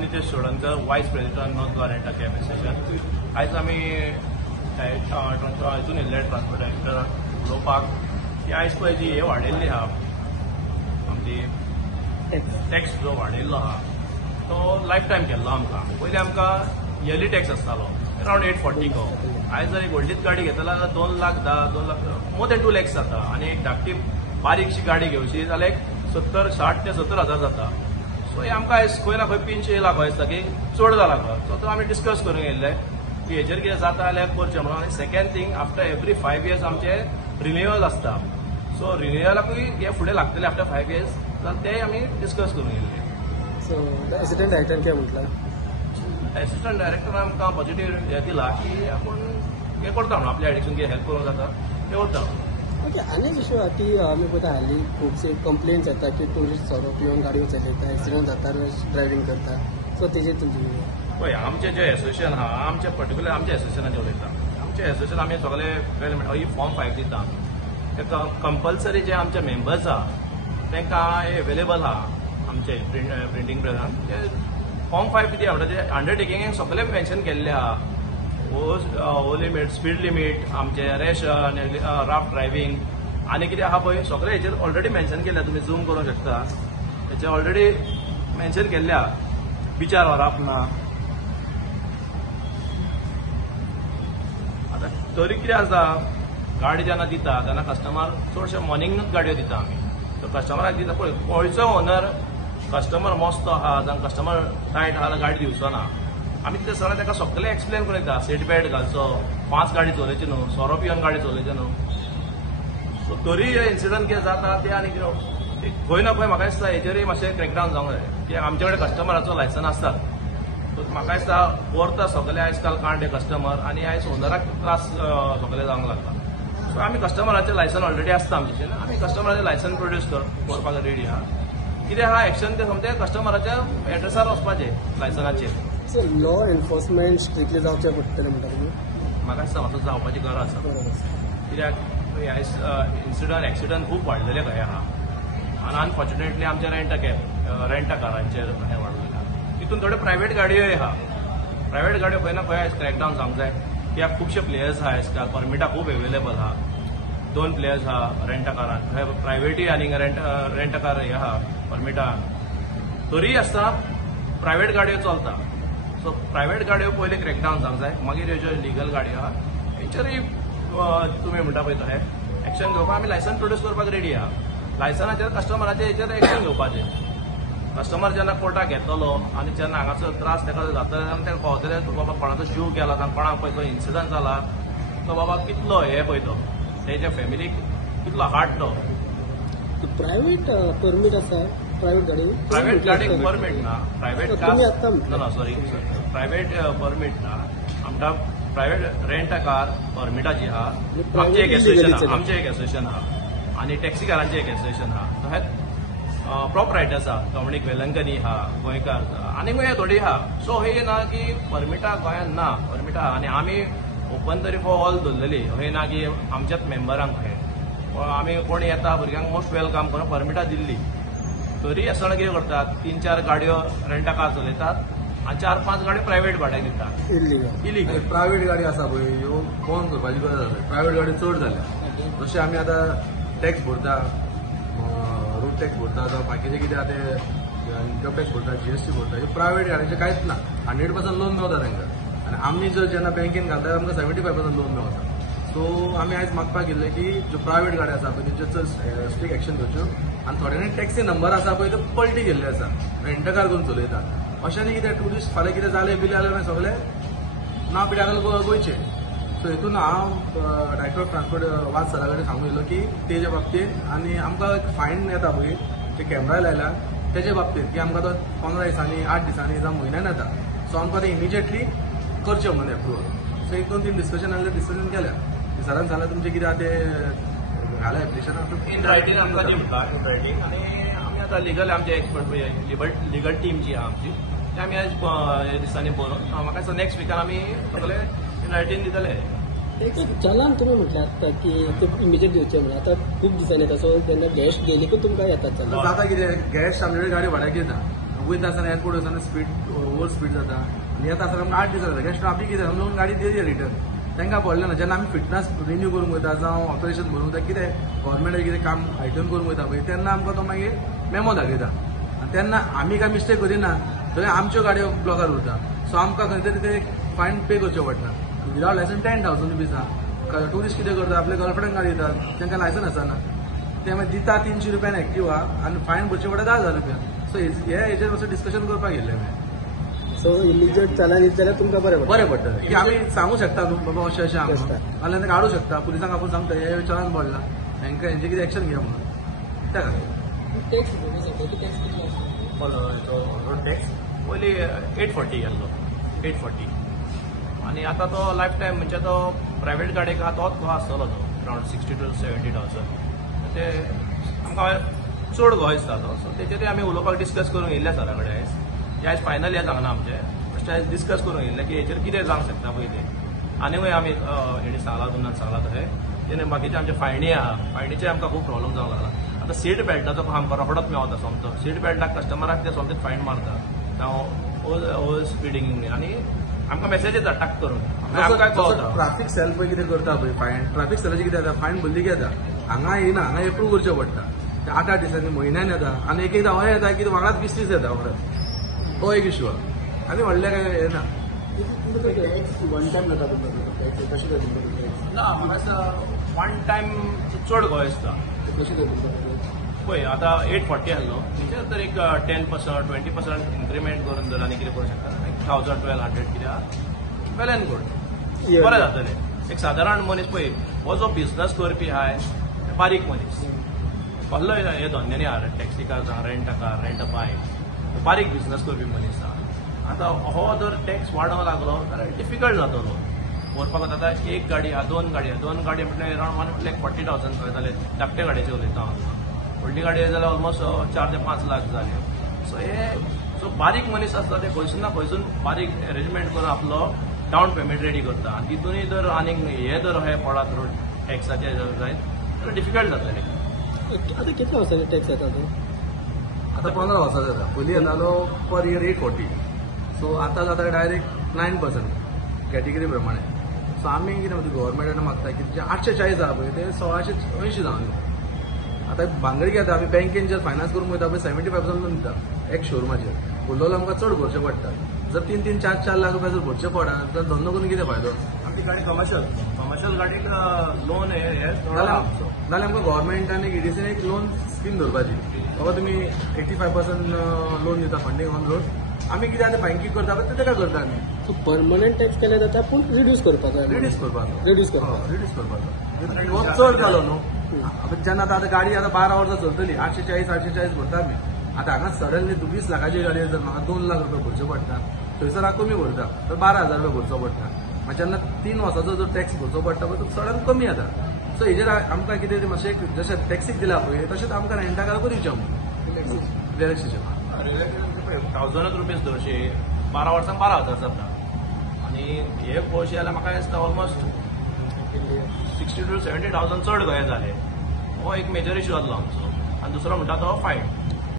नितेश सोळंकर, वायस president north Goa rent cab association. आयज आमी हितून येयल्ले ट्रान्सपोर्ट डायरेक्टराक उलोवपाक की आयज पळय जी हे वाडयल्ली आहा आमची टॅक्स जो वाडयल्लो आहा तो लायफ टायम केल्लो आमकां. पयलीं आमकां इयरली टॅक्स आसतालो अरावंड 840 को. आयज जर एक व्हडलीच गाडी घेतला जाल्यार 2 लाख मोर दॅन 2 lakhs जाता. आनी एक धाकटी बारीकशी गाडी घेवची जाल्यार एक 60 ते 70 हजार जाता. सो हे आमकां आयज खंय ना खंय पिंच येयला खंय दिसता की चड जाला खंय. सो तो आमी डिस्कस करूंक येयल्ले की हेचेर कितें जाता जाल्यार करचें म्हणून. आनी second thing after every 5 years आमचे रिन्युअल आसता. सो रिन्युअलाकूय हे फुडें लागतले आफ्टर 5 years जाल्यार ते आमी डिस्कस करूंक येयल्ले. सो एसिस्टंट डायरेक्टर कितें म्हटलं? एसिस्टंट डायरेक्टर आमकां पॉझिटिव्ह हे दिला की आपूण हे करता म्हणून आपल्या एडिक्शन कितें हेल्प करूंक जाता ते करता. ओके. आनी एक इश्यू आहा की आमी पळयता हालीं खुबशे कंप्लेंट्स येता की टुरिस्ट सोरो पिवन गाडयो चलयता, एक्सिडेंट जाता ड्रायव्हिंग करता. सो तेजेर तुमची पळय आमचे जे एसोसिएशन आहा आमचे पर्टिक्युलर आमच्या एसोसिएशनाचे उलयता. आमचे एसोसिएशन आमी सगळे ही फॉर्म 5 दिता. ताका कंपल्सरी जे आमचे मेंबर्स आहा तांकां अवेलेबल आहा आमचे प्रिंटींग प्रेसांत ते फॉर्म 5 कितें म्हणटा ते अंडरटेकिंगेक सगळे मेन्शन केल्ले आहा. हो लिमीट, स्पीड लिमीट, आमचे रॅश राफ्ट ड्रायव्हिंग आनी कितें आहा पळय सगळे हेचेर ऑलरेडी मेन्शन केल्या. तुमी झूम करूंक शकता. हेचेर ऑलरेडी मेन्शन केल्ले आहा. बिचार व्हरप ना. आतां तरी कितें आसा गाडी जेन्ना दिता तेन्ना कस्टमर चडशे मॉर्निंगूच गाडयो दिता आमी. सो कस्टमराक दिता पळय खंयचो ओनर कस्टमर मस्तो आहा जावं कस्टमर टायट आहा जाल्यार गाडी दिवचो ना. आमी ते सगळें ताका सगळें एक्सप्लेन करून दिता. सीट बेल्ट घालचो, फास्ट गाडी चलोवची न्हू, सोरो पिवन गाडी चलोवची न्हू. सो तरी हे इन्सिडंट कितें जाता ते आनी कितें खंय ना खंय म्हाका दिसता हेचेरय मातशें क्रॅकडावन जावंक जाय. कित्याक आमचे कडेन कस्टमराचो लायसन आसता. सो म्हाका दिसता व्हरता सगळे आयज काल कांडे कस्टमर आनी आयज ओनराक त्रास सगळे जावंक लागला. सो आमी कस्टमराचें लायसन ऑलरेडी आसता आमचें. आमी कस्टमराचें लायसन प्रोड्यूस करपाक रेडी आहा. कितें आहा एक्शन ते समजें कस्टमराच्या एड्रेसार वचपाचें लायसनाचेर. सो लॉ एनफोर्समेंट स्ट्रिक्टली जावचें पडटलें म्हणटा तुमी? म्हाका दिसता मातसो जावपाची गरज आसा. कित्याक आयज एक्सिडंट खूब वाडलेले खंय आहा. आनी अनफॉर्च्युनेटली आमचे रेंटा कारांचेर हें वाडलेलें आहा. तितून थोड्यो प्रायवेट गाडयोय आहा. प्रायवेट गाडयो खंय ना खंय आयज क्रॅकडावन जावंक जाय. कित्याक खुबशे प्लेयर्स आहा आयज काल परमिटा खूब अवेलेबल आहा. 2 प्लेयर्स आहा रेंटा कारान. प्रायवेटूय आनी रेंटा कार हे आहा परमिटा. तरी आसता प्रायवेट गाडयो चलता. सो प्रायवेट गाडयो पयलीं क्रॅकडावन जावंक जाय. मागीर ह्यो ज्यो लिगल गाडयो आहा हेचेरय तुमी म्हणटा पळय तशें एक्शन घेवपाक आमी लायसन प्रोड्यूस करपाक रेडी आहा. लायसनाचेर कस्टमराचेर हेचेर एक्शन घेवपाचें. कस्टमर जेन्ना कोर्टाक येतलो आनी जेन्ना हांगासर त्रास ताका जातले तेन्ना ताका पावतले बाबा कोणाचो जीव गेला जावं कोणाक पळय तो इन्सिडंट जाला तो बाबा कितलो हे पळय तो तेच्या फॅमिलीक कितलो हार्ट तो. प्रायवेट परमीट आसा प्रायवेट गाडीक परमीट ना. Private car sorry private permit ना. आमकां प्रायवेट रेंट कार परमिटाची आहा. आमचें एक एसोसिएशन आहा आनी टॅक्सी कारांचें एक एसोसिएशन आहा. तशेंच प्रॉप रायटर्स आहा. कमणीक वेलंकनी आहा, गोंयकार आनी थोडी आहा. सो हे ना की परमिटा गोंयांत ना. परमिटा आहा आनी आमी ओपन तरी फॉर ऑल दवरलेली. अशें ना की आमच्याच मेंबरांक अशें आमी कोण येता भुरग्यांक मोस्ट वेलकम करून परमिटा दिल्ली. तरी आसतना कितें करतात 3-4 गाडयो रेंटा कार चलयतात आनी 4-5 गाडयो प्रायवेट भाड्याक दितात. इलिगल प्रायवेट गाडी आसा पळय ह्यो बंद करपाची गरज आसा. प्रायवेट गाडी चड जाल्या. जशें आमी आतां टॅक्स भरता, रोड टॅक्स भरता जावं बाकीचे कितें आहा ते इन्कम टॅक्स भरता, GST भरता, ह्यो प्रायवेट गाडयांचें कांयच ना. 100% लोन मेळटा तांकां. आनी आमी जर जेन्ना बँकेन घालता आमकां 75% लोन मेळटा. सो आमी आयज मागपाक गेल्ले की ज्यो प्रायवेट गाडी आसा पळय तेंचेर स्ट्रिक्ट एक्शन घेवच्यो. आनी थोड्यांनी टॅक्सी नंबर आसा पळय ते पलटी गेल्ले आसा, रेंटकार करून चलयता. अशें न्ही कितें टुरिस्ट फाल्यां कितें जालें बिले जाल्यार मागीर सगळे ना पिड्याक गोंयचे. सो हितून हांव डायरेक्टर ऑफ ट्रान्सपोर्ट वाज सरा कडेन सांगून येयलो की तेजे बाबतींत आनी आमकां फायन येता पळय ते कॅमेरा लायला तेजे बाबतींत की आमकां तो 15 दिसांनी 8 दिसांनी जावं म्हयन्यान येता. सो आमकां ते इमिजिएटली करचें म्हणून एप्रुवल. सो 1-2-3 डिस्कशन आसलें, डिस्कशन केल्या. सरान सांगलें तुमचें कितें आहा तें घाला एप्लिकेशन इन रायटींग आमकां दिवता इन रायटींग. आनी आमी आतां लिगल आमचे एक्सपर्ट लिगल टीम जी आहा आमची ते आमी आयज दिसांनी बरोवन म्हाका दिसता नेक्स्ट विकान आमी सगळे इन रायटींग दितले. एक चलान तुमी म्हटल्यार आसता की ते इमिजिएट दिवचें म्हणून. आतां खूब दिसांनी येता. सो तेन्ना गॅस्ट गेली की तुमकां येता चलान. जाता कितें गॅस्ट आमचे कडेन गाडी भाड्याक येता. वयता आसतना एअरपोर्ट वयताना स्पीड ओवर स्पीड जाता आनी येता आसतना आमकां 8 दीस जाता कारण ट्राफीक कितें आमी लोक गाडी दिली रिटर्न तांकां पडलें ना जेन्ना आमी फिटनेस रिन्यू करूंक वयता जावं ऑपरेशन भरूंक वयता कितें गव्हर्मेंटाचें कितें काम हायटून करूंक वयता पळय तेन्ना आमकां तो मागीर मेमो दाखयता आनी तेन्ना आमी काय मिस्टेक करिना थंय आमच्यो गाडयो ब्लॉकार उरता सो आमकां खंय तरी ते फायन पे करचें पडटा विदावट लायसन 10,000 रुपीज आहा टुरिस्ट कितें करता आपल्या गर्लफ्रेंड गाडी दितात तांकां लायसन आसना ते मागीर दिता 300 रुपयान एक्टिवा आनी फायन भरचे पडटा 10,000 रुपया सो हे हेजेर मातशें डिस्कशन करपाक गेल्ले सो इमिजिएट चलान येत जाल्यार तुमकां बरें पडटा की आमी सांगू शकता न्हू बाबा अशें अशें आमकां नाल्यार ताका काडूं शकता पुलिसांक आपूण सांगता हे चलान पडला हांकां हेंचे कितें एक्शन घेया म्हणून त्या रोड टॅक्स पयलीं 840 गेल्लो 840 आनी आतां तो लायफ टायम म्हणजे तो प्रायवेट गाडयेक आहा तोच गो आसतलो तो अरावंड 60 to 70,000 ते आमकां चड गो दिसता तो सो तेचेर आमी उलोवपाक डिस्कस करूंक येयल्ले सरा कडेन आयज हे आयज फायनल हे सांगना आमचें फस्ट आयज डिस्कस करूंक येयल्ले की हेचेर कितें जावंक शकता पळय तें आनीकूय आमी हेणी सांगला दोनान सांगला तशें तेणे बाकीचे आमचे फायणी आहा फायणीचे आमकां खूब प्रॉब्लम जावंक लागला आतां सीट बेल्टाचो आमकां रोखडोच मेवता सोमतो सीट बेल्टाक कस्टमराक ते सोमतेच फायन मारता जावं ओवर स्पिडींग आनी आमकां मेसेज येता टाक करून आमकां काय कळटा ट्राफीक सेल पळय कितें करता पळय फायन ट्राफीक सेलाचे कितें जाता फायन भरली की येता हांगा येना हांगा एप्रूव करचें पडटा ते 8 दिसांनी म्हयन्यान येता आनी एक एकदां अशें येता की वांगडाच 20 दीस येता वांगडाच तो एक इश्यू आहा आनी व्हडलें काय येना वन टायम जाता ना म्हाका वन टायम चड गो दिसता पळय आतां 840 आहलो तेचेर तर एक 10% 20% इन्क्रिमेंट करून जर आनी कितें करूं शकता 1,000-1,200 कितें आहा वेल एंड गूड बरें जातलें एक सादारण मनीस पळय हो जो बिझनस करपी आहाय बारीक मनीस कसलो हे धंद्यानी आहा टॅक्सी कार जावं rent a car rent a bike बारीक बिझनस करपी मनीस आहा आतां हो जर टॅक्स वाडोवंक लागलो जाल्यार डिफिकल्ट जातलो व्हरपाक आतां एक गाडी आहा दोन गाडी म्हटल्यार अरावंड 1,40,000 खंय जाले धाकटे गाडयेचे उलयता हांव व्हडली गाडी जाल्यार ऑलमोस्ट 4 ते 5 लाख जाले सो हे सो बारीक मनीस आसता ते खंयसून ना खंयसून बारीक अरेंजमेंट करून आपलो डावन पेमेंट रेडी करता आनी तितूनय जर आनीक हे जर हे पडत रोड टॅक्साचे जर जायत जाल्यार डिफिकल्ट जातलें आतां कितले वर्सांचे टॅक्स येता तो आतां 15 वर्सांचो जाता पयलीं येतालो पर इयर 840 सो आतां जाता डायरेक्ट 9% कॅटेगरी प्रमाणे सो आमी कितें म्हणटा गव्हर्मेंटान मागता की जे 840 आहा पळय ते 1680 जावन आतां भांगरी घेता आमी बँकेन जर फायनान्स करूंक वयता पळय 75% लोन दिता एक शोरूमाचेर उरलेलो आमकां चड भरचें पडटा जर 3-4 लाख रुपया जर भरचें पडा तर धंदो करून कितें फायदो आमची गाडी कमर्शियल गाडीक लोन हे जाल्यार आमकां गव्हर्मेंटान एक EDCन एक लोन स्कीम दवरपाची बाबा तुमी 85% लोन दिता फंडींग ऑन रोड आमी कितें आतां बँकींग करता पळय तें ताका करता आमी सो परमनंट टॅक्स केले जाता पूण रिड्यूस करपाचो रिड्यूस करपाचो रिड्यूस करपाचो हो चड जालो न्हू जेन्ना आतां गाडी आतां 12 वर्सां चलतली 840 भरता आमी आतां हांगा सडनली 20 लाखाची गाडी जर म्हाका 2 लाख रुपया भरचे पडटा थंयसर हांव कमी भरता तर 12,000 रुपया भरचो पडटा मागीर जेन्ना 3 वर्साचो जो टॅक्स भरचो पडटा पळय तो सडन कमी येता सो हेजेर आमकां कितें मातशें जशें टॅक्सीक दिला पळय तशेंच आमकां रेंटा कार दिवचें रिलॅक्सेशन 1,000 रुपीज धरशी 12 वर्सांक 12,000 जाता आनी हे पळोवशी जाल्यार म्हाका दिसता ऑलमोस्ट 60 to 70,000 चड गोंया जाले हो एक मेजर इश्यू आसलो आमचो आनी दुसरो म्हणटा तो फायन